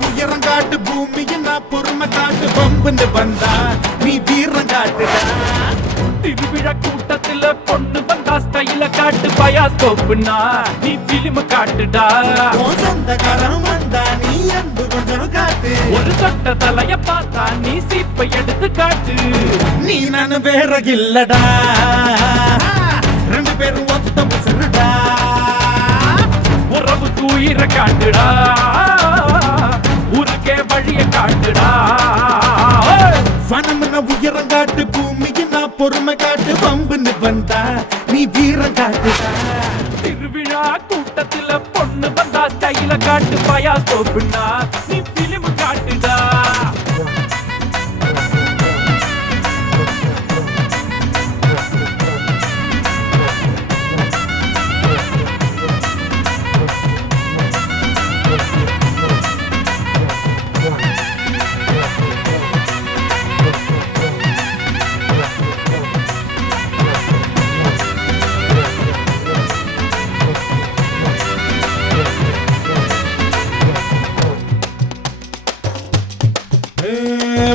உயரம் காட்டு பூமியை நான் பொறுமை காட்டு பம்புன்னு வந்தா நீ வீரம் காட்டுடா திருவிழா கூட்டத்துல பொண்ணு வந்தா ஸ்டைல காட்டு பயாஸ்கோப்னா நீ பிலிம் காட்டுடா உன் சொந்தக்காரன் வந்தா நீ அன்பு கொஞ்சம் காட்டு ஒரு சொட்ட தலைய பார்த்தா நீ சீப்பை எடுத்து காட்டு நீ நானு வேற இல்லடா ரெண்டு பேரும் ஒத்த முசுருடா உறவு தூயிர காட்டுடா ஊருக்கே வழிய காட்டுடா வனம்னா உயரம் காட்டு பூமிக்கு நான் பொறுமை காட்டு பம்புன்னு வந்தா நீ வீரம் காட்டுடா திருவிழா கூட்டத்துல பொண்ணு வந்தா ஸ்டைல காட்டு பயாஸ்கோப்னா நீ பிலிம் காட்டுடா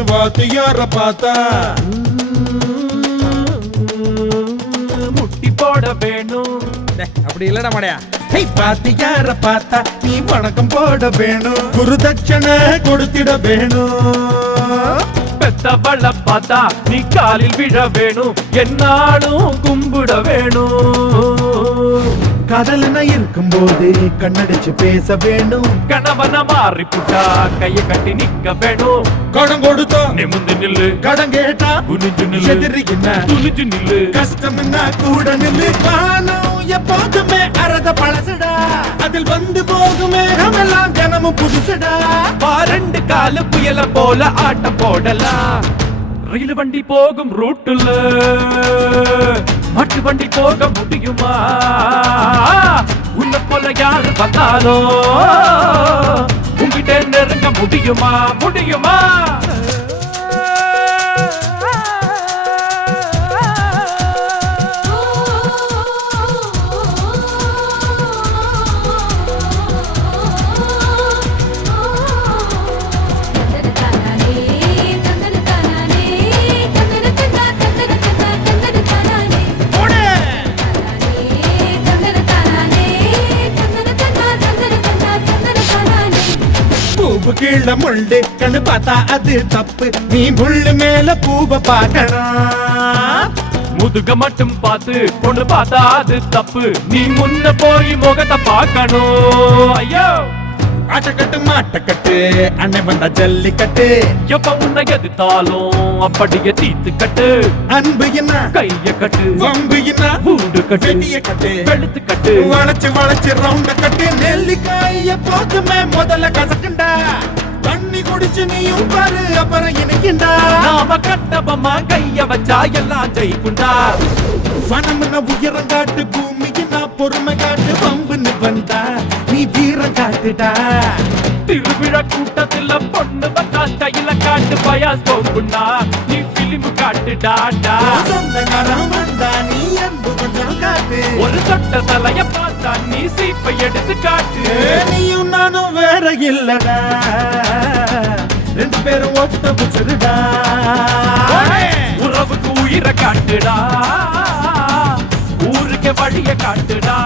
வாத்தியார பார்த்தா முட்டி போட வேணும் அப்படி இல்லடா மாடையா வாத்தியார பார்த்தா நீ வணக்கம் போட வேணும் குருதட்சணை கொடுத்திட வேணும் பெத்தவள பார்த்தா நீ காலில் விழ வேணும் என்னாலும் கும்பிட வேணும் கடலன இருக்கும் போது கண்ணடிச்சு பேச வேணும் கணவன மாறி புட்டா கைய கட்டி நிக்க வேணும் கடன் கொடுத்தா நிமிந்து நில்லு கடன் கேட்டா குனிஞ்சு நில்லு எதிரிக்கின்ன துணிஞ்சு நில்லு கஷ்டம்னா கூட நில்லு காணும் எப்போதுமே அறத பழசுடா அதில் வந்து போகுமே எல்லாம் தினமும் புதுசுடா ரெண்டு காலு புயல போல ஆட்டம் போடலாம் ரயில் வண்டி போகும் ரூட்டுல மாட்டு வண்டி போக முடியுமா உன்னை போல யாரு பார்த்தாலும் உங்கிட்ட நெருங்க முடியுமா பூவு கீழ முள்ளு கண்ணு பார்த்தா அது தப்பு நீ முள்ளு மேல பூவை பார்க்கணும் முதுக மட்டும் பார்த்து பொண்ணு பார்த்தா அது தப்பு நீ முன்ன போய் முகத்தை பார்க்கணும் ஐயோ ஆட்டக்கட்டு மாட்டக்கட்டு அண்ணன் வந்தா ஜல்லிக்கட்டு எப்ப உன்னை எதிர்த்தாலும் அப்படியே தீத்து கட்டு அன்பு என்ன கைய கட்டு வம்பு என்ன பூண்டு கட்டு வெட்டிய கட்டு வெளுத்து கட்டு வளைச்சு வளைச்சு ரவுண்ட கட்டு நெல்லிக்காய் எப்போதுமே முதல்ல கசக்குண்டா தண்ணி குடிச்சு நீயும் பாரு அப்புறம் இனிக்கிண்டா நாம கட்டபமா கைய வச்சா எல்லாம் ஜெயிக்குண்டா வனம்னா உயரம் காட்டு பூமிக்கு நான் பொறுமை காட்டு பம்புன்னு வந்தா நீ வீரம் காட்டுடா திருவிழா கூட்டத்துல பொண்ணு வந்தா ஸ்டைல காட்டு பயாஸ்கோப்னா நீ பிலிம் காட்டுடாடா சொந்தக்காரன் வந்தா நீ அன்பு கொஞ்சம் காட்டு ஒரு சொட்ட தலைய பார்த்தா நீ சீப்பை எடுத்து காட்டு நீயும் நானும் வேற இல்லடா ரெண்டு பேரும் ஒத்த புசுருடா உறவுக்கு உயிரை காட்டுடா ஊருக்கு வழிய காட்டுடா